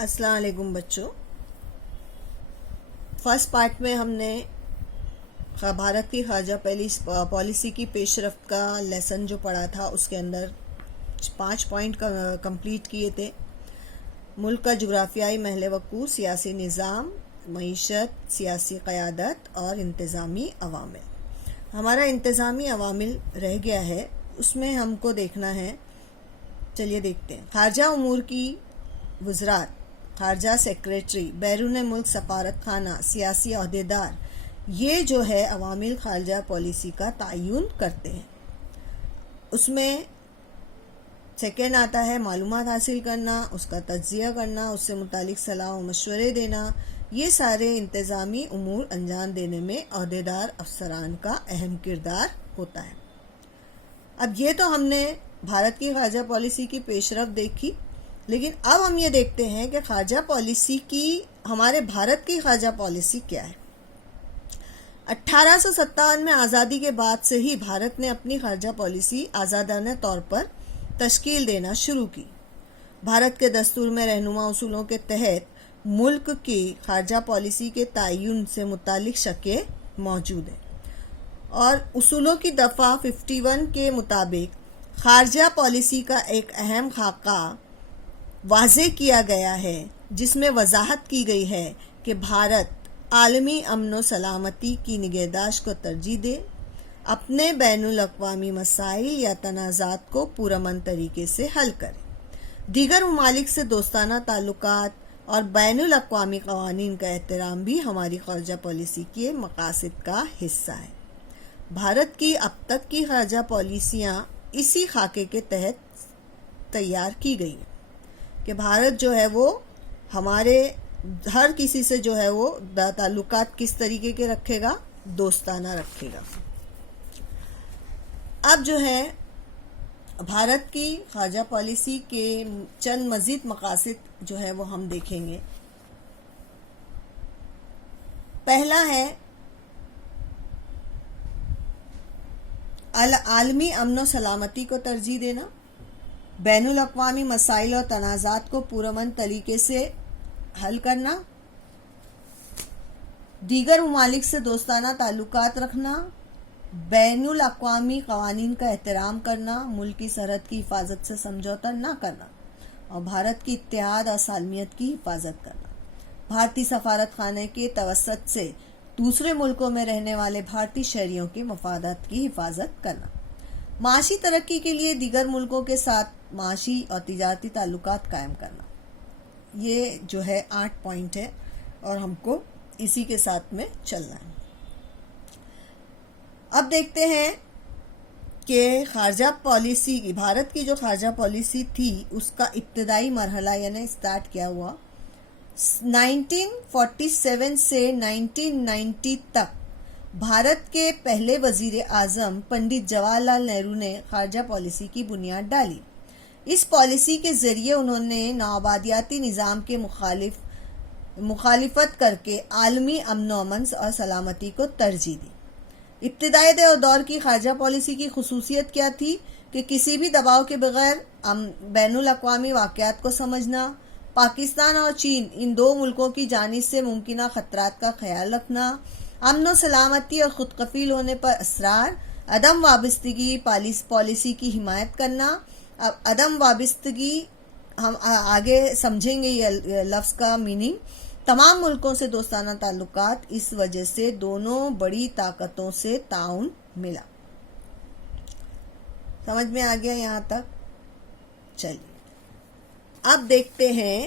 السلام علیکم بچوں. فرسٹ پارٹ میں ہم نے بھارت کی خارجہ پالیسی کی پیش رفت کا لیسن جو پڑھا تھا اس کے اندر 5 پوائنٹ کمپلیٹ کیے تھے. ملک کا جغرافیائی محل وقوع، سیاسی نظام، معیشت، سیاسی قیادت اور انتظامی عوامل. ہمارا انتظامی عوامل رہ گیا ہے، اس میں ہم کو دیکھنا ہے. چلیے دیکھتے ہیں. خارجہ امور کی وزارت، خارجہ سیکریٹری، بیرون ملک سفارت خانہ، سیاسی عہدیدار، یہ جو ہے عوامل خارجہ پالیسی کا تعین کرتے ہیں. اس میں سیکنڈ آتا ہے معلومات حاصل کرنا، اس کا تجزیہ کرنا، اس سے متعلق صلاح و مشورے دینا. یہ سارے انتظامی امور انجام دینے میں عہدیدار افسران کا اہم کردار ہوتا ہے. اب یہ تو ہم نے بھارت کی خارجہ پالیسی کی پیش رفت دیکھی، لیکن اب ہم یہ دیکھتے ہیں کہ خارجہ پالیسی کی ہمارے بھارت کی خارجہ پالیسی کیا ہے. 1857 میں آزادی کے بعد سے ہی بھارت نے اپنی خارجہ پالیسی آزادانہ طور پر تشکیل دینا شروع کی. بھارت کے دستور میں رہنما اصولوں کے تحت ملک کی خارجہ پالیسی کے تعین سے متعلق شقیں موجود ہیں، اور اصولوں کی دفعہ 51 کے مطابق خارجہ پالیسی کا ایک اہم خاکہ واضح کیا گیا ہے، جس میں وضاحت کی گئی ہے کہ بھارت عالمی امن و سلامتی کی نگہداشت کو ترجیح دے، اپنے بین الاقوامی مسائل یا تنازعات کو پرامن طریقے سے حل کرے، دیگر ممالک سے دوستانہ تعلقات اور بین الاقوامی قوانین کا احترام بھی ہماری خارجہ پالیسی کے مقاصد کا حصہ ہے. بھارت کی اب تک کی خارجہ پالیسیاں اسی خاکے کے تحت تیار کی گئی ہیں کہ بھارت جو ہے وہ ہمارے ہر کسی سے جو ہے وہ تعلقات کس طریقے کے رکھے گا، دوستانہ رکھے گا. اب جو ہے بھارت کی خارجہ پالیسی کے چند مزید مقاصد جو ہے وہ ہم دیکھیں گے. پہلا ہے عالمی امن و سلامتی کو ترجیح دینا، بین الاقوامی مسائل اور تنازعات کو پرامن طریقے سے حل کرنا، دیگر ممالک سے دوستانہ تعلقات رکھنا، بین الاقوامی قوانین کا احترام کرنا، ملک کی سرحد کی حفاظت سے سمجھوتہ نہ کرنا، اور بھارت کی اتحاد اور سالمیت کی حفاظت کرنا. بھارتی سفارت خانے کے توسط سے دوسرے ملکوں میں رہنے والے بھارتی شہریوں کے مفادات کی حفاظت کرنا. معاشی ترقی کے لیے دیگر ملکوں کے ساتھ معاشی اور تجارتی تعلقات قائم کرنا. یہ جو ہے 8 پوائنٹ ہے، اور ہم کو اسی کے ساتھ میں چلنا ہے. اب دیکھتے ہیں کہ خارجہ پالیسی کی بھارت کی جو خارجہ پالیسی تھی اس کا ابتدائی مرحلہ یعنی سٹارٹ کیا ہوا 1947 سے 1990 تک. بھارت کے پہلے وزیر اعظم پنڈت جواہر لال نہرو نے خارجہ پالیسی کی بنیاد ڈالی. اس پالیسی کے ذریعے انہوں نے نوآبادیاتی نظام کے مخالفت کر کے عالمی امن و امن اور سلامتی کو ترجیح دی. ابتدائی دور کی خارجہ پالیسی کی خصوصیت کیا تھی کہ کسی بھی دباؤ کے بغیر بین الاقوامی واقعات کو سمجھنا، پاکستان اور چین ان دو ملکوں کی جانب سے ممکنہ خطرات کا خیال رکھنا، امن و سلامتی اور خود کفیل ہونے پر اصرار، عدم وابستگی پالیسی کی حمایت کرنا. اب عدم وابستگی ہم آگے سمجھیں گے یہ لفظ کا میننگ. تمام ملکوں سے دوستانہ تعلقات، اس وجہ سے دونوں بڑی طاقتوں سے تعاون ملا. سمجھ میں آ گیا یہاں تک؟ چلیے اب دیکھتے ہیں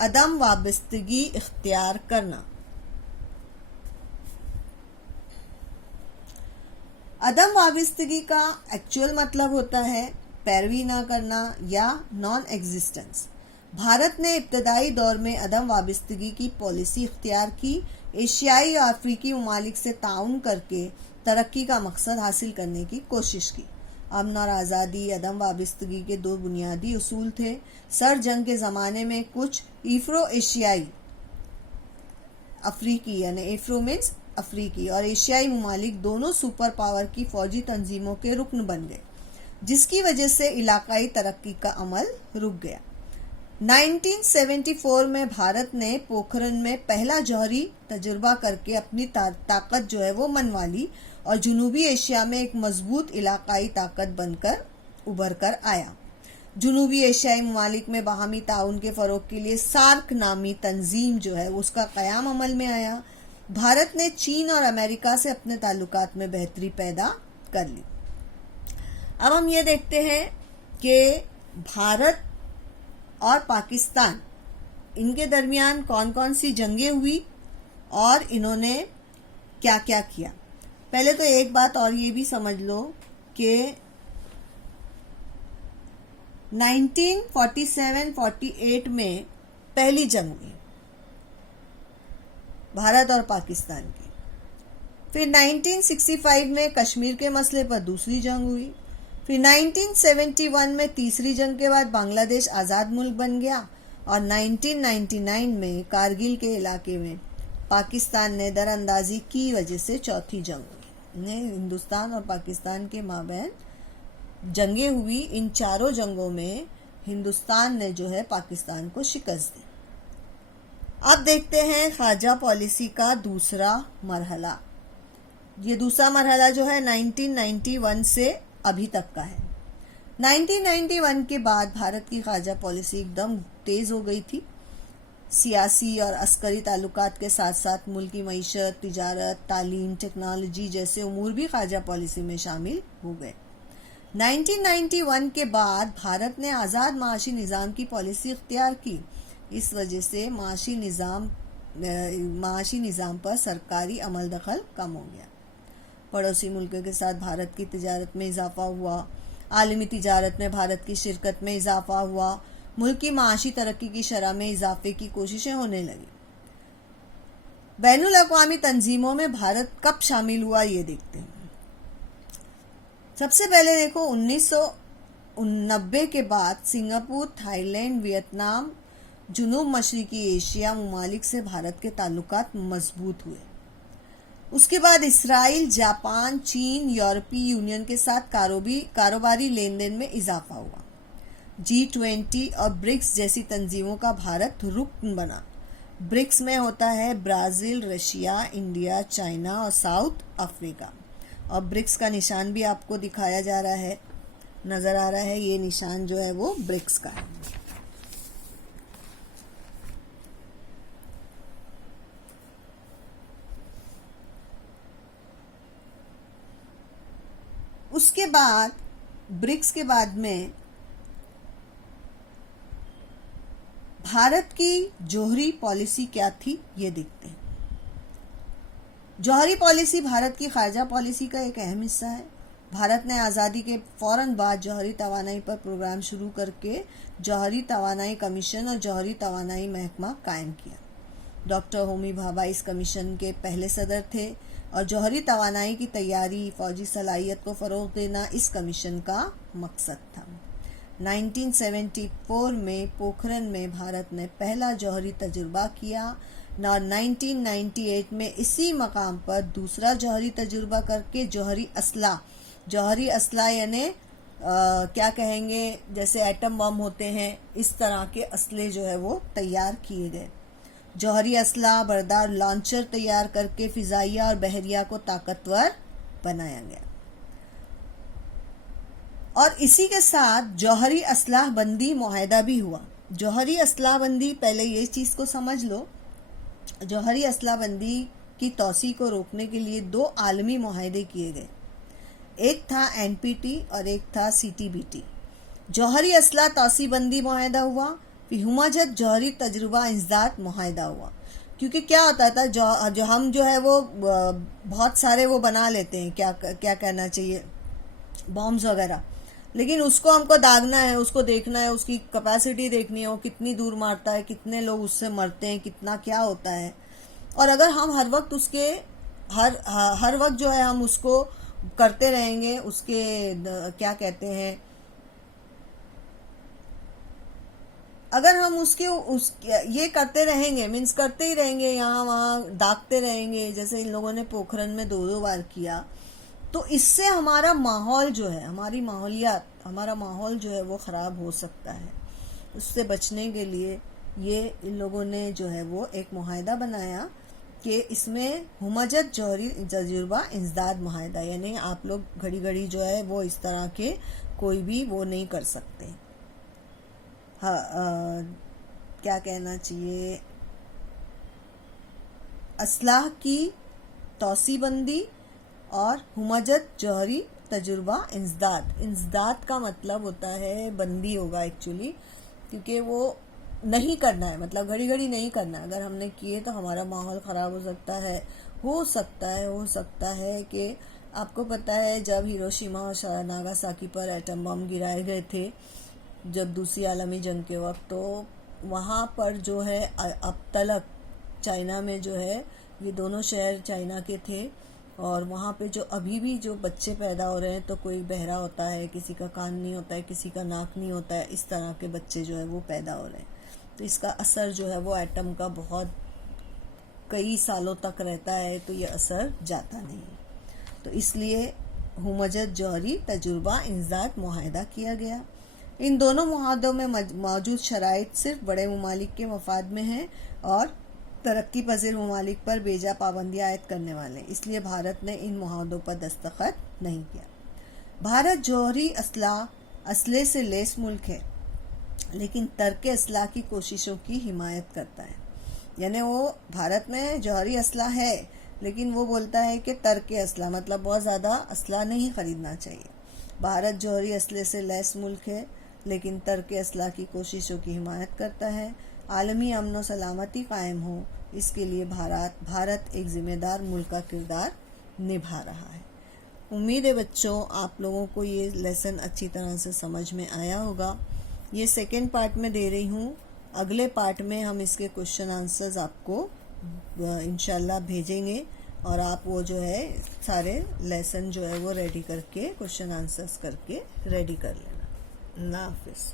عدم وابستگی اختیار کرنا. عدم وابستگی کا ایکچوئل مطلب ہوتا ہے پیروی نہ کرنا یا نان ایگزسٹنس. بھارت نے ابتدائی دور میں عدم وابستگی کی پالیسی اختیار کی. ایشیائی اور افریقی ممالک سے تعاون کر کے ترقی کا مقصد حاصل کرنے کی کوشش کی. امن اور آزادی. عدم وابستگی کے 2 بنیادی اصول تھے. سر جنگ کے زمانے میں کچھ ایفرو ایشیائی افریقی یعنی ایفرو مینس افریقی اور ایشیائی ممالک دونوں سپر پاور کی فوجی تنظیموں کے رکن بن گئے. جس کی وجہ سے علاقائی ترقی کا عمل رک گیا۔ 1974 میں بھارت نے پوکھرن میں پہلا جوہری تجربہ کر کے اپنی طاقت جو ہے وہ منوا لی اور جنوبی ایشیا میں ایک مضبوط علاقائی طاقت بن کر ابھر کر آیا۔ جنوبی ایشیائی ممالک میں باہمی تعاون کے فروغ کے لیے سارک نامی تنظیم جو ہے اس کا قیام عمل میں آیا۔ بھارت نے چین اور امریکہ سے اپنے تعلقات میں بہتری پیدا کر لی۔ اب ہم یہ دیکھتے ہیں کہ بھارت اور پاکستان ان کے درمیان کون کون سی جنگیں ہوئی اور انہوں نے کیا کیا کیا۔ پہلے تو ایک بات اور یہ بھی سمجھ لو کہ 1947-48 میں پہلی جنگ ہوئی بھارت اور پاکستان کی، پھر 1965 میں کشمیر کے مسئلے پر دوسری جنگ ہوئی، پھر 1971 میں تیسری جنگ کے بعد بنگلہ دیش آزاد ملک بن گیا، اور 1999 میں کارگل کے علاقے میں پاکستان نے در اندازی کی وجہ سے چوتھی جنگ ہوئی۔ ہندوستان اور پاکستان کے مابین جنگیں ہوئی، ان چاروں جنگوں میں ہندوستان نے جو ہے پاکستان کو شکست دی۔ اب دیکھتے ہیں خارجہ پالیسی کا دوسرا مرحلہ۔ یہ دوسرا مرحلہ جو ہے 1991 سے ابھی تک کا ہے۔ 1991 کے بعد بھارت کی خارجہ پالیسی ایک دم تیز ہو گئی تھی۔ سیاسی اور عسکری تعلقات کے ساتھ ساتھ ملکی معیشت، تجارت، تعلیم، ٹیکنالوجی جیسے امور بھی خارجہ پالیسی میں شامل ہو گئے۔ 1991 کے بعد بھارت نے آزاد معاشی نظام کی پالیسی اختیار کی۔ اس وجہ سے معاشی نظام پر سرکاری عمل دخل کم ہو گیا۔ پڑوسی ملکوں کے ساتھ بھارت کی تجارت میں اضافہ ہوا، عالمی تجارت میں بھارت کی شرکت میں اضافہ ہوا، ملک کی معاشی ترقی کی شرح میں اضافے کی کوششیں ہونے لگی۔ بین الاقوامی تنظیموں میں بھارت کب شامل ہوا یہ دیکھتے ہیں۔ سب سے پہلے دیکھو 1990 کے بعد سنگاپور، تھائی لینڈ، ویتنام، جنوب مشرقی ایشیا ممالک سے بھارت کے تعلقات مضبوط ہوئے۔ اس کے بعد اسرائیل، جاپان، چین، یورپی یونین کے ساتھ کاروباری لین دین میں اضافہ ہوا۔ G20 اور برکس جیسی تنظیموں کا بھارت رکن بنا۔ برکس میں ہوتا ہے برازیل، رشیا، انڈیا، چائنا اور ساؤتھ افریقہ۔ اور برکس کا نشان بھی آپ کو دکھایا جا رہا ہے، نظر آ رہا ہے، یہ نشان جو ہے وہ برکس کا ہے۔ اس کے بعد برکس کے بعد میں بھارت کی جوہری پالیسی کیا تھی یہ دیکھتے ہیں۔ جوہری پالیسی بھارت کی خارجہ پالیسی کا ایک اہم حصہ ہے۔ بھارت نے آزادی کے فوراً بعد جوہری توانائی پر پروگرام شروع کر کے جوہری توانائی کمیشن اور جوہری توانائی محکمہ قائم کیا۔ ڈاکٹر ہومی بھابھا اس کمیشن کے پہلے صدر تھے، اور جوہری توانائی کی تیاری، فوجی صلاحیت کو فروغ دینا اس کمیشن کا مقصد تھا۔ 1974 میں پوکھرن میں بھارت نے پہلا جوہری تجربہ کیا، اور 1998 میں اسی مقام پر دوسرا جوہری تجربہ کر کے جوہری اسلحہ یعنی کیا کہیں گے، جیسے ایٹم بم ہوتے ہیں، اس طرح کے اسلحے جو ہے وہ تیار کیے گئے۔ جوہری اسلحہ بردار لانچر تیار کر کے فضائیہ اور بحریہ کو طاقتور بنایا گیا۔ اور اسی کے ساتھ جوہری اسلحہ بندی معاہدہ بھی ہوا۔ جوہری اسلحہ بندی، پہلے یہ چیز کو سمجھ لو، جوہری اسلحہ بندی کی توسیع کو روکنے کے لیے 2 عالمی معاہدے کیے گئے، ایک تھا NPT اور ایک تھا CTBT۔ جوہری اسلحہ توسیع بندی معاہدہ ہوا، پھر ہماجت جوہری تجربہ انسداد معاہدہ ہوا۔ کیونکہ کیا ہوتا تھا، جو ہم جو ہے وہ بہت سارے وہ بنا لیتے ہیں، کیا کہنا چاہیے، بامز وغیرہ، لیکن اس کو ہم کو داغنا ہے، اس کو دیکھنا ہے، اس کی کیپیسٹی دیکھنی ہے، وہ کتنی دور مارتا ہے، کتنے لوگ اس سے مرتے ہیں، کتنا کیا ہوتا ہے۔ اور اگر ہم ہر وقت اس کے ہر وقت جو ہے ہم اس کو کرتے رہیں گے، اس کے کیا کہتے ہیں، اگر ہم یہ کرتے رہیں گے، مینس کرتے ہی رہیں گے، یہاں وہاں داغتے رہیں گے، جیسے ان لوگوں نے پوکھرن میں 2 بار کیا، تو اس سے ہمارا ماحول جو ہے، ہماری ماحولیات ہمارا ماحول جو ہے وہ خراب ہو سکتا ہے. اس سے بچنے کے لیے یہ ان لوگوں نے جو ہے وہ ایک معاہدہ بنایا کہ اس میں ہمجت جوہری تجربہ انسداد معاہدہ، یعنی آپ لوگ گھڑی گھڑی جو ہے وہ اس طرح کے کوئی بھی وہ نہیں کر سکتے. کیا کہنا چاہیے، اسلحہ کی توسیع بندی اور ہمجت جوہری تجربہ انسداد کا مطلب ہوتا ہے بندی ہوگا ایکچولی، کیونکہ وہ نہیں کرنا ہے، مطلب گھڑی گھڑی نہیں کرنا ہے. اگر ہم نے کیے تو ہمارا ماحول خراب ہو سکتا ہے کہ آپ کو پتہ ہے جب ہیروشیما اور ناگاساکی پر ایٹم بم گرائے گئے تھے جب دوسری عالمی جنگ کے وقت، تو وہاں پر جو ہے اب تلک چائنا میں جو ہے یہ دونوں شہر چائنا کے تھے، اور وہاں پہ جو ابھی بھی جو بچے پیدا ہو رہے ہیں تو کوئی بہرا ہوتا ہے، کسی کا کان نہیں ہوتا ہے، کسی کا ناک نہیں ہوتا ہے، اس طرح کے بچے جو ہے وہ پیدا ہو رہے ہیں. تو اس کا اثر جو ہے وہ ایٹم کا بہت کئی سالوں تک رہتا ہے، تو یہ اثر جاتا نہیں. تو اس لیے ہمجت جوہری تجربہ انسداد معاہدہ کیا گیا. ان دونوں معاہدوں میں موجود شرائط صرف بڑے ممالک کے مفاد میں ہیں اور ترقی پذیر ممالک پر بیجا پابندیاں عائد کرنے والے ہیں. اس لیے بھارت نے ان معاہدوں پر دستخط نہیں کیا. بھارت جوہری اسلحے سے لیس ملک ہے، لیکن ترک اسلحہ کی کوششوں کی حمایت کرتا ہے. یعنی وہ بھارت میں جوہری اسلحہ ہے، لیکن وہ بولتا ہے کہ ترک اسلحہ مطلب بہت زیادہ اسلحہ نہیں خریدنا چاہیے. بھارت جوہری اسلحے سے لیس ملک ہے، لیکن ترک اسلحہ کی کوششوں کی حمایت کرتا ہے. عالمی امن و سلامتی قائم ہو، اس کے لیے بھارت ایک ذمہ دار ملک کا کردار نبھا رہا ہے. امید ہے بچوں آپ لوگوں کو یہ لیسن اچھی طرح سے سمجھ میں آیا ہوگا. یہ سیکنڈ پارٹ میں دے رہی ہوں، اگلے پارٹ میں ہم اس کے کوشچن آنسرز آپ کو انشاءاللہ بھیجیں گے، اور آپ وہ جو ہے سارے لیسن جو ہے وہ ریڈی کر کے کوشچن آنسرز کر کے ریڈی کر لینا. اللہ حافظ.